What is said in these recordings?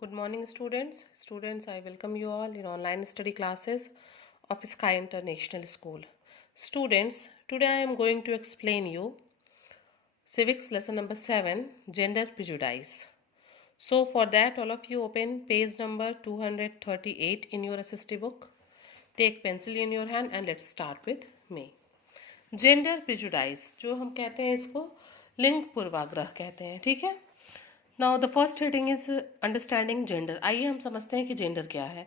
Good morning, students. Students, I welcome you all in online study classes of Sky International School. Students, today I am going to explain you civics lesson number 7, gender prejudice. So for that, all of you open page number 238 in your SST book. Take pencil in your hand and let's start with me. Gender prejudice जो हम कहते हैं इसको लिंग पूर्वाग्रह कहते हैं, ठीक है। Now the first heading is understanding gender. आइए हम समझते हैं कि जेंडर क्या है।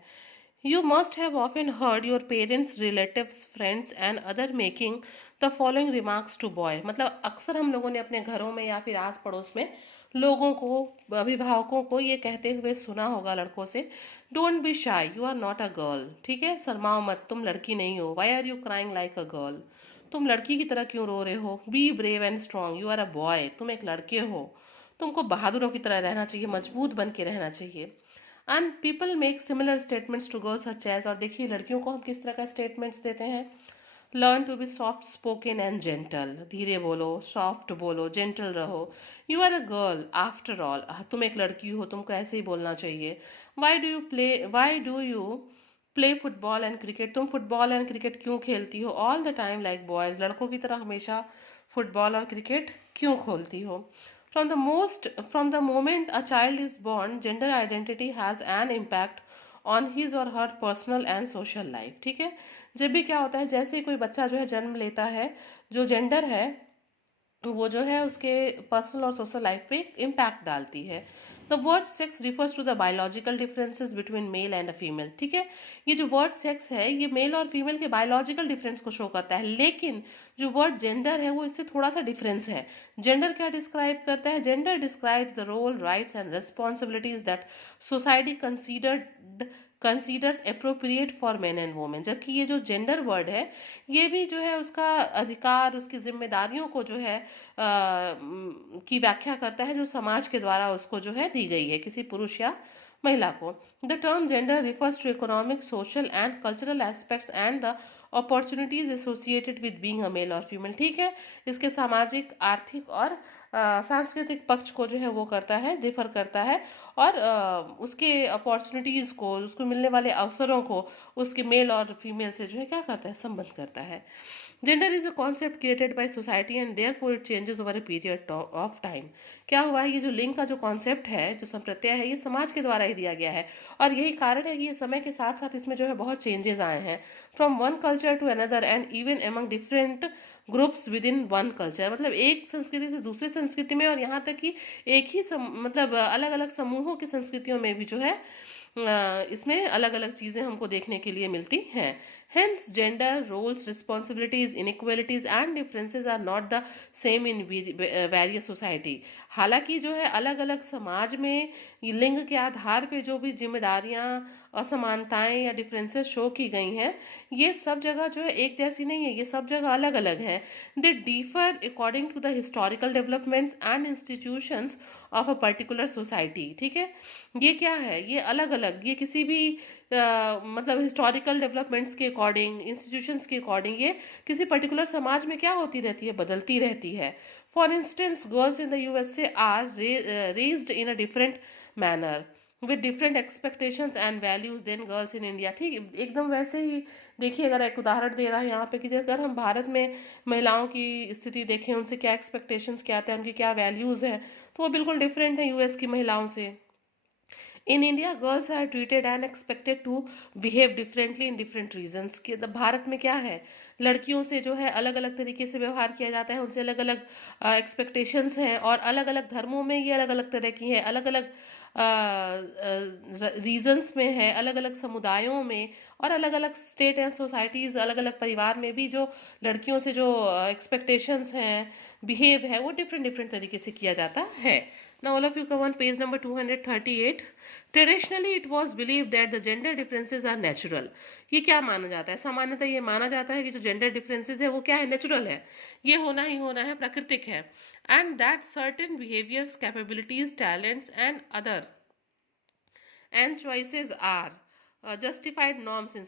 You must have often heard your parents, relatives, friends and other making the following remarks to boy. मतलब अक्सर हम लोगों ने अपने घरों में या फिर आस पड़ोस में लोगों को, अभिभावकों को ये कहते हुए सुना होगा लड़कों से, don't be shy, you are not a girl. ठीक है, शर्माओ मत, तुम लड़की नहीं हो। Why are you crying like a girl, तुम लड़की की तरह क्यों रो रहे हो। Be brave and strong, you are a boy, तुम एक लड़के हो, तुमको बहादुरों की तरह रहना चाहिए, मजबूत बन के रहना चाहिए। And people make similar statements to girls such as, और देखिए लड़कियों को हम किस तरह का स्टेटमेंट्स देते हैं। Learn to be soft spoken and gentle, धीरे बोलो, सॉफ्ट बोलो, जेंटल रहो। You are a girl after all, तुम एक लड़की हो, तुमको ऐसे ही बोलना चाहिए। Why do you play football and cricket, तुम फुटबॉल एंड क्रिकेट क्यों खेलती हो। All the time like boys, लड़कों की तरह हमेशा फुटबॉल और क्रिकेट क्यों खोलती हो। From the moment a child is born, gender identity has an impact on his or her personal and social life। ठीक है, जब भी क्या होता है, जैसे ही कोई बच्चा जो है जन्म लेता है, जो जेंडर है वो जो है उसके पर्सनल और सोशल लाइफ पे इम्पैक्ट डालती है। The word sex refers to the biological differences between male and a female. ठीक है, ये जो वर्ड सेक्स है ये मेल और फीमेल के बायोलॉजिकल डिफरेंस को शो करता है, लेकिन जो वर्ड जेंडर है वो इससे थोड़ा सा डिफरेंस है। जेंडर क्या डिस्क्राइब करता है, gender describes the role, rights and responsibilities that society considers appropriate for men and women. जबकि ये जो जेंडर वर्ड है ये भी जो है उसका अधिकार, उसकी जिम्मेदारियों को जो है की व्याख्या करता है, जो समाज के द्वारा उसको जो है दी गई है किसी पुरुष या महिला को। The term gender refers to economic, social and cultural aspects and the opportunities associated with being a male और फीमेल। ठीक है, इसके सामाजिक, आर्थिक और सांस्कृतिक पक्ष को जो है वो करता है, डिफर करता है, और उसके अपॉर्चुनिटीज़ को, उसको मिलने वाले अवसरों को उसके मेल और फीमेल से जो है क्या करता है, संबंध करता है। Gender is a concept created by society and therefore it changes over a period of time. क्या हुआ है, ये जो लिंग का जो कॉन्सेप्ट है, जो संप्रत्यय है, ये समाज के द्वारा ही दिया गया है, और यही कारण है कि ये समय के साथ साथ इसमें जो है बहुत चेंजेस आए हैं, from one culture to another and even among different groups within one culture. मतलब एक संस्कृति से दूसरी संस्कृति में, और यहाँ तक कि एक ही मतलब अलग अलग समूहों की संस्कृतियों में भी जो है इसमें अलग अलग चीज़ें हमको देखने के लिए मिलती हैं। Hence gender roles, responsibilities, inequalities and differences are not the same in various society. हालांकि जो है अलग अलग समाज में लिंग के आधार पे जो भी जिम्मेदारियां, असमानताएं या डिफरेंसेस शो की गई हैं, ये सब जगह जो है एक जैसी नहीं है, ये सब जगह अलग अलग हैं। They differ according to the historical developments and institutions of a particular society. ठीक है, ये क्या है, ये अलग अलग, ये किसी भी मतलब हिस्टोरिकल डेवलपमेंट्स के अकॉर्डिंग, इंस्टीट्यूशंस के अकॉर्डिंग ये किसी पर्टिकुलर समाज में क्या होती रहती है, बदलती रहती है। For instance girls in the USA are raised in a different manner with different expectations and values than girls in India. ठीक, एकदम वैसे ही देखिए, अगर एक उदाहरण दे रहा है यहाँ पे कि अगर हम भारत में महिलाओं की स्थिति देखें, उनसे क्या एक्सपेक्टेशंस क्या आते हैं, उनकी क्या वैल्यूज़ हैं, तो वो बिल्कुल डिफरेंट है यूएस की महिलाओं से। In India girls are treated and expected to behave differently in different regions. कि भारत में क्या है, लड़कियों से जो है अलग अलग तरीके से व्यवहार किया जाता है, उनसे अलग अलग एक्सपेक्टेशंस हैं, और अलग अलग धर्मों में ये अलग अलग तरह की है, अलग अलग रीजन्स में है, अलग अलग समुदायों में, और अलग अलग स्टेट एंड सोसाइटीज़, अलग अलग परिवार में भी जो लड़कियों से जो एक्सपेक्टेशंस हैं, बिहेव है, वो डिफरेंट डिफरेंट तरीके से किया जाता है। Now all of you come on page number 238. Traditionally it was believed that the gender differences are natural. ये क्या माना जाता है, सामान्यतः ये माना जाता है कि जो जेंडर डिफरेंसेस है वो क्या है, नेचुरल है, ये होना ही होना है, प्राकृतिक है। And that certain behaviours, capabilities, talents and other and choices are justified norms in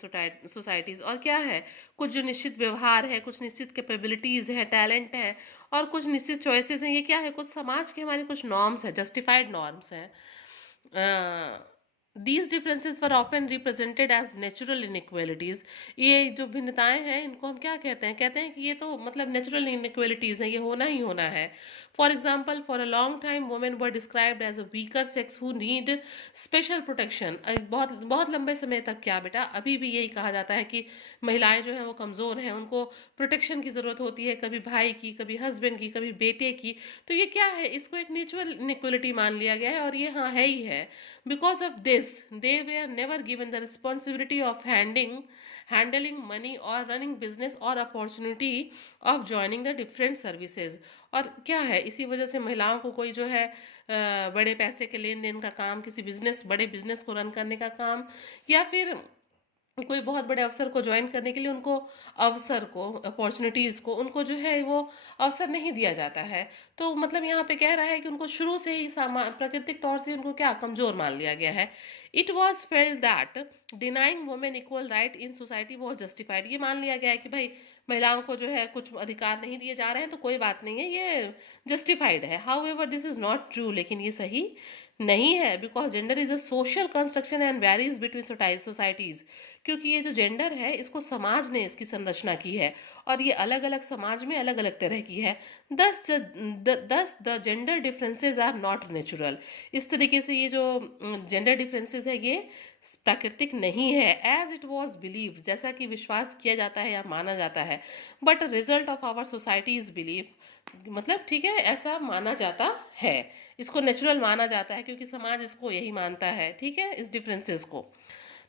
societies. और क्या है, कुछ जो निश्चित व्यवहार है, कुछ निश्चित कैपेबिलिटीज है, टैलेंट है, और कुछ निश्चित चॉइसेस हैं, ये क्या है, कुछ समाज के हमारे कुछ नॉर्म्स है, जस्टिफाइड नॉर्म्स हैं। these differences were often represented as natural inequalities. ये जो भिन्नताएं हैं इनको हम क्या कहते हैं कि ये तो मतलब नेचुरल इनइक्वालिटीज हैं, ये होना ही होना है. For example, for a long time women were described as a weaker sex who need special protection. बहुत बहुत लंबे समय तक क्या बेटा, अभी भी यही कहा जाता है कि महिलाएं जो हैं वो कमज़ोर हैं, उनको प्रोटेक्शन की ज़रूरत होती है, कभी भाई की, कभी हस्बैंड की, कभी बेटे की. तो ये क्या है, इसको एक नेचुरल इनइक्वालिटी मान लिया गया है, और ये हाँ है ही है. Because of this, they were never given the responsibility of handling money or running business or opportunity of joining the different services. और क्या है, इसी वजह से महिलाओं को कोई जो है बड़े पैसे के लेन देन का काम, किसी बिजनेस, बड़े बिजनेस को रन करने का काम, या फिर कोई बहुत बड़े अवसर को ज्वाइन करने के लिए उनको अवसर को, अपॉर्चुनिटीज को, उनको जो है वो अवसर नहीं दिया जाता है. तो मतलब यहाँ पे कह रहा है कि उनको शुरू से ही प्राकृतिक तौर से उनको क्या कमजोर मान लिया गया है. It was failed that denying women equal right in society was justified. ये मान लिया गया है कि भाई महिलाओं को जो है कुछ अधिकार नहीं दिए जा रहे हैं तो कोई बात नहीं है, ये जस्टिफाइड है. How ever this is not true. लेकिन ये सही नहीं है. Because gender is a social construction and varies between societies. क्योंकि ये जो जेंडर है इसको समाज ने इसकी संरचना की है, और ये अलग अलग समाज में अलग अलग तरह की है. Thus the gender differences are not natural. इस तरीके से ये जो जेंडर डिफरेंसेस है ये प्राकृतिक नहीं है. एज इट वॉज बिलीव, जैसा कि विश्वास किया जाता है या माना जाता है. But result of our society is believe. मतलब ठीक है, ऐसा माना जाता है, इसको नेचुरल माना जाता है क्योंकि समाज इसको यही मानता है. ठीक है, इस डिफरेंसेस को.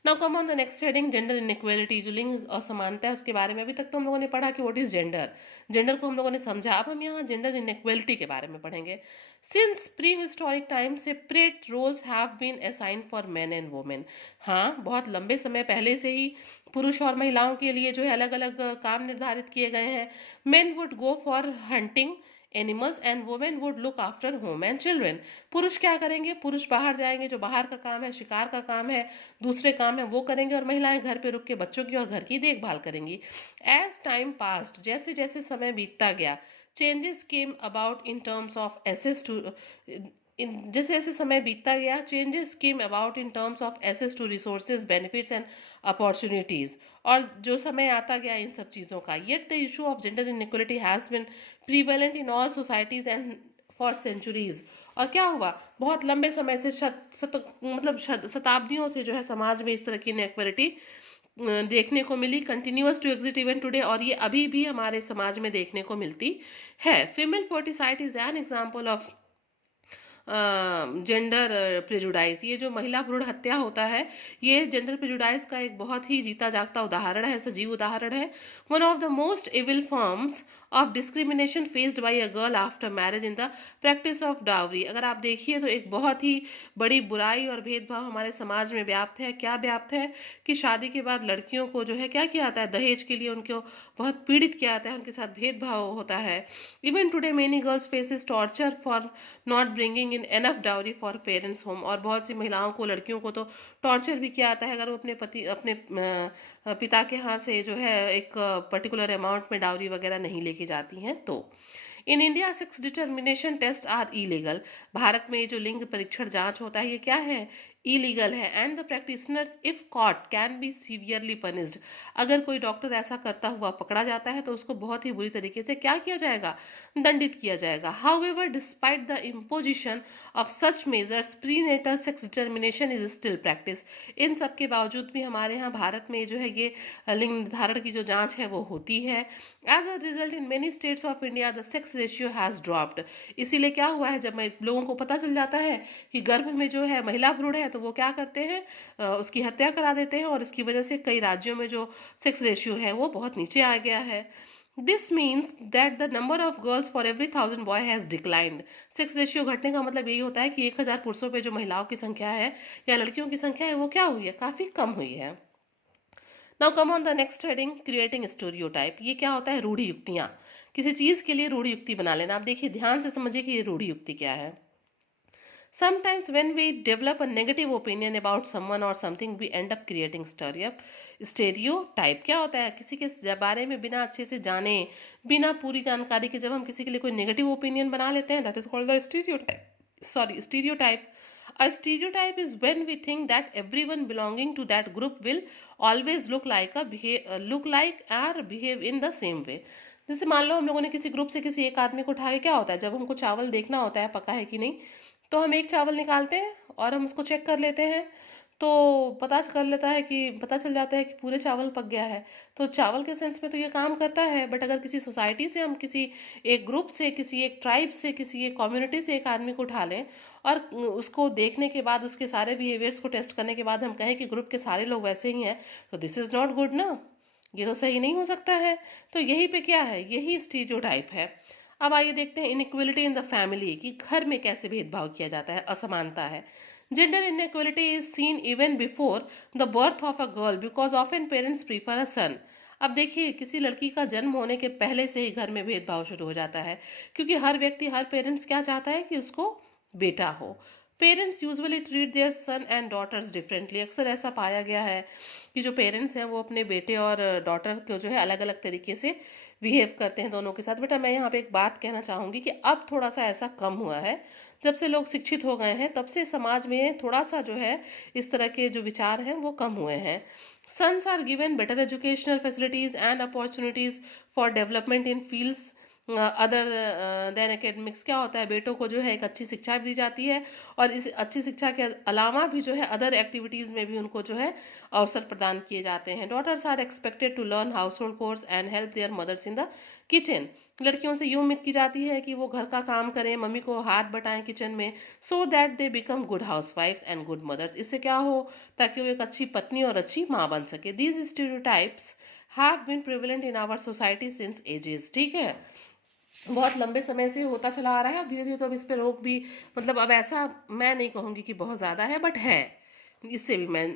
Now come on the next heading, gender inequality. जो लिंग असमानता है उसके बारे में अभी तक तो हम लोगों ने पढ़ा कि व्हाट इज जेंडर. जेंडर को हम लोगों ने समझा. अब हम यहाँ जेंडर इनइक्वालिटी के बारे में पढ़ेंगे. Since prehistoric time separate roles have been assign for men and women. हाँ, बहुत लंबे समय पहले से ही पुरुष और महिलाओं के लिए जो है अलग अलग काम निर्धारित किए गए हैं. Main would go for hunting animals and women would look after home and children. पुरुष क्या करेंगे, पुरुष बाहर जाएंगे, जो बाहर का काम है, शिकार का काम है, दूसरे काम है वो करेंगे, और महिलाएं घर पे रुक के बच्चों की और घर की देखभाल करेंगी. एज टाइम पास्ट, जैसे जैसे समय बीतता गया, changes came about in terms of access to जैसे जैसे समय बीतता गया, changes came about in terms of access to resources, benefits and opportunities. और जो समय आता गया इन सब चीज़ों का, yet the issue of gender inequality has been prevalent in all societies and for centuries. और क्या हुआ, बहुत लंबे समय से शताब्दियों से जो है समाज में इस तरह की इनइक्वालिटी देखने को मिली. Continuous to exist even today, और ये अभी भी हमारे समाज में देखने को मिलती है. Female foeticide is an example of gender prejudice. ये जो महिला भ्रूण हत्या होता है, ये जेंडर प्रेजुडाइज का एक बहुत ही जीता जागता उदाहरण है, सजीव उदाहरण है. One of the most evil forms of discrimination faced by a girl after marriage in the practice of dowry. अगर आप देखिए तो एक बहुत ही बड़ी बुराई और भेदभाव हमारे समाज में व्याप्त है. क्या व्याप्त है कि शादी के बाद लड़कियों को जो है क्या किया जाता है, दहेज के लिए उनको बहुत पीड़ित किया जाता है, उनके साथ भेदभाव होता है. Even today many girls faces torture for not bringing in enough dowry for parents home. और बहुत सी महिलाओं को, लड़कियों को तो टॉर्चर भी किया जाता है अगर वो अपने पिता के यहाँ से जो है एक पर्टिकुलर अमाउंट में डाउरी वगैरह नहीं लेके जाती हैं. तो in India sex determination test are illegal. Bharat में ये जो लिंग परीक्षण जांच होता है ये क्या है, इलीगल है. And the practitioners if caught can be severely punished. अगर कोई डॉक्टर ऐसा करता हुआ पकड़ा जाता है तो उसको बहुत ही बुरी तरीके से क्या किया जाएगा, दंडित किया जाएगा. However despite the imposition of such measures, prenatal sex determination is still practice. इन सब के बावजूद भी हमारे यहाँ भारत में जो है ये लिंग निर्धारण की जो जांच है वो होती है. As a result in many states of India the sex ratio has dropped. इसीलिए क्या हुआ है, जब लोगों को पता चल जाता है कि गर्भ में जो है महिला भ्रूण है तो वो क्या करते हैं, उसकी हत्या करा देते हैं, और इसकी वजह से कई राज्यों में जो सेक्स रेशियो है वो बहुत नीचे आ गया है. This means that the number of girls for every 1000 boy has declined. Sex ratio घटने का मतलब यही होता है कि 1000 पुरुषों पे जो महिलाओं की संख्या है या लड़कियों की संख्या है वो क्या हुई है, काफी कम हुई है. Now come on the next heading, creating stereotype. ये क्या होता है, रूढ़ी युक्तियां. किसी चीज के लिए रूढ़ी युक्ति बना लेना. आप देखिए ध्यान से समझिए कि ये रूढ़ी युक्ति क्या है. Sometimes when we develop a negative opinion about someone or something, we end up creating stereotype. क्या होता है, किसी के बारे में बिना अच्छे से जाने, बिना पूरी जानकारी के जब हम किसी के लिए कोई नेगेटिव ओपिनियन बना लेते हैं, that is called the stereotype. A stereotype is when we think that everyone belonging to that group will always look like or behave in the same way. जैसे मान लो हम लोगों ने किसी ग्रुप से किसी एक आदमी को उठा के, क्या होता है जब हमको चावल देखना होता है पका है कि नहीं, तो हम एक चावल निकालते हैं और हम उसको चेक कर लेते हैं, तो पता चल जाता है कि पूरे चावल पक गया है। तो चावल के सेंस में तो ये काम करता है, बट अगर किसी सोसाइटी से हम किसी एक ग्रुप से, किसी एक ट्राइब से, किसी एक कम्युनिटी से एक आदमी को उठा लें और उसको देखने के बाद, उसके सारे बिहेवियर्स को टेस्ट करने के बाद हम कहें कि ग्रुप के सारे लोग वैसे ही हैं, तो दिस इज़ नॉट गुड ना, ये तो सही नहीं हो सकता है। तो यही पे क्या है, यही स्टीरियोटाइप है। अब आइए देखते हैं इनइक्वलिटी इन द फैमिली, कि घर में कैसे भेदभाव किया जाता है, असमानता है। Gender inequality is seen even before the birth of a girl because often parents prefer a son. अब देखिए, किसी लड़की का जन्म होने के पहले से ही घर में भेदभाव शुरू हो जाता है, क्योंकि हर व्यक्ति, हर पेरेंट्स क्या चाहता है कि उसको बेटा हो। Parents usually treat their son and daughters differently. अक्सर ऐसा पाया गया है कि जो पेरेंट्स हैं वो अपने बेटे और डॉटर को जो है अलग अलग तरीके से बिहेव करते हैं दोनों के साथ। बेटा मैं यहाँ पे एक बात कहना चाहूँगी कि अब थोड़ा सा ऐसा कम हुआ है, जब से लोग शिक्षित हो गए हैं तब से समाज में थोड़ा सा जो है इस तरह के जो विचार हैं वो कम हुए हैं। Sons are given better educational facilities and opportunities for development in fields other than academics. क्या होता है, बेटों को जो है एक अच्छी शिक्षा भी दी जाती है और इस अच्छी शिक्षा के अलावा भी जो है अदर एक्टिविटीज़ में भी उनको जो है अवसर प्रदान किए जाते हैं। Daughters are expected to learn household chores and help their mothers in the kitchen. लड़कियों से यूँ उम्मीद की जाती है कि वो घर का काम करें, मम्मी को हाथ बटाएं किचन में, so that they become good हाउस वाइफ्स एंड गुड मदर्स। इससे क्या हो, ताकि वो एक अच्छी पत्नी और अच्छी माँ बन सके। These stereotypes have been prevalent in our society since ages. ठीक है, बहुत लंबे समय से होता चला आ रहा है। अब धीरे धीरे तो अब इस पर रोक भी, मतलब अब ऐसा मैं नहीं कहूँगी कि बहुत ज़्यादा है, बट है, इससे भी मैं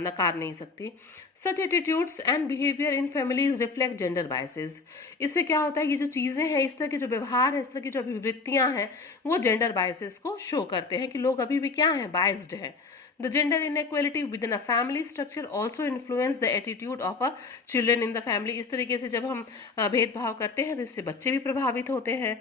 नकार नहीं सकती। Such attitudes and behaviour in families reflect gender biases. इससे क्या होता है, ये जो चीज़ें हैं, इस तरह के जो व्यवहार है, इस तरह की जो अभिवृत्तियाँ हैं, वो जेंडर बायसेस को शो करते हैं कि लोग अभी भी क्या हैं, बायस्ड हैं। The gender inequality within a family structure also influence the attitude of a children in the family। इस तरीके से जब हम भेदभाव करते हैं तो इससे बच्चे भी प्रभावित होते हैं।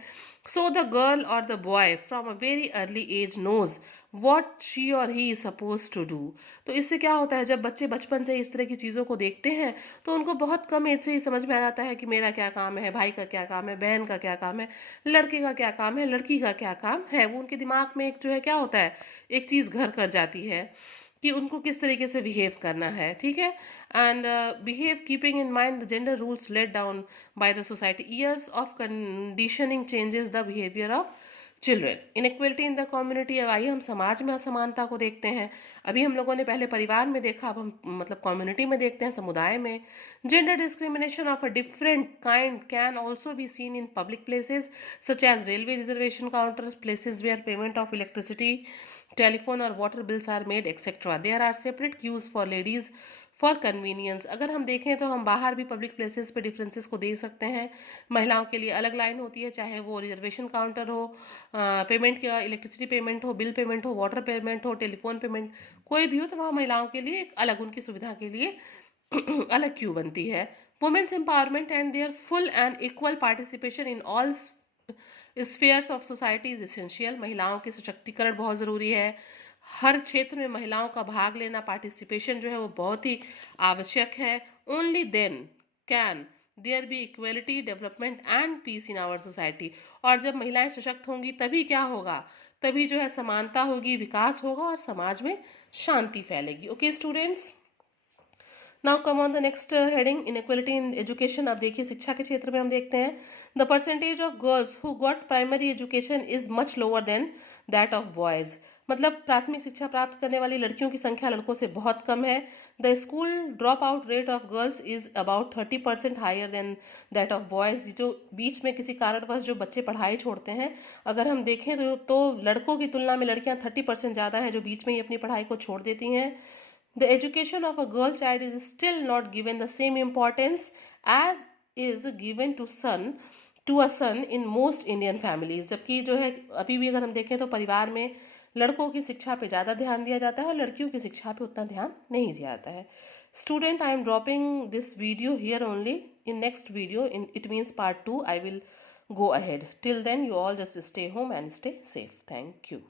So the girl or the boy from a very early age knows what she or he is supposed to do। तो इससे क्या होता है, जब बच्चे बचपन से इस तरह की चीज़ों को देखते हैं तो उनको बहुत कम एज से ही समझ में आ जाता है कि मेरा क्या काम है, भाई का क्या काम है, बहन का क्या काम है, लड़के का क्या काम है, लड़की का क्या काम है। वो उनके दिमाग में एक जो है क्या होता है, एक चीज़ घर कर जाती है कि उनको किस तरीके से बिहेव करना है। ठीक है, and behave keeping in mind the gender rules laid down by the society. Years of conditioning changes the behaviour of children. Inequality in the community. अब आइए हम समाज में असमानता को देखते हैं। अभी हम लोगों ने पहले परिवार में देखा, अब हम मतलब कम्युनिटी में देखते हैं, समुदाय में। Gender discrimination of a different kind can also be seen in public places such as railway reservation counters, places where payment of electricity, telephone और water bills are made etcetera. There are separate queues for ladies for convenience. अगर हम देखें तो हम बाहर भी public places पे differences को देख सकते हैं। महिलाओं के लिए अलग लाइन होती है, चाहे वो रिजर्वेशन काउंटर हो, पेमेंट का, इलेक्ट्रिसिटी पेमेंट हो, बिल पेमेंट हो, वाटर पेमेंट हो, टेलीफोन पेमेंट, कोई भी हो, तो वहाँ महिलाओं के लिए एक अलग, उनकी सुविधा के लिए अलग क्यू बनती है। Women's empowerment and their full and equal participation in all spheres of society is essential. महिलाओं के सशक्तिकरण बहुत ज़रूरी है। हर क्षेत्र में महिलाओं का भाग लेना, पार्टिसिपेशन जो है वो बहुत ही आवश्यक है। Only then can there be equality, development and peace in our society. और जब महिलाएं सशक्त होंगी तभी क्या होगा, तभी जो है समानता होगी, विकास होगा और समाज में शांति फैलेगी। Okay students, now come on the next heading, inequality in education. अब देखिए शिक्षा के क्षेत्र में हम देखते हैं, the percentage of girls who got primary education is much lower than that of boys. मतलब प्राथमिक शिक्षा प्राप्त करने वाली लड़कियों की संख्या लड़कों से बहुत कम है। The school drop out rate of girls is about 30% higher than that of boys. जो बीच में किसी कारणवश जो बच्चे पढ़ाई छोड़ते हैं, अगर हम देखें तो लड़कों की तुलना में लड़कियां 30% ज़्यादा हैं जो बीच में ही अपनी पढ़ाई को छोड़ देती हैं। The education of a girl child is still not given the same importance as is given to a son in most Indian families। जबकि जो है अभी भी अगर हम देखें तो परिवार में लड़कों की शिक्षा पे ज़्यादा ध्यान दिया जाता है और लड़कियों की शिक्षा पे उतना ध्यान नहीं दिया जाता है। Student, I am dropping this video here only. In next video, it means part 2, I will go ahead. Till then, you all just stay home and stay safe. Thank you.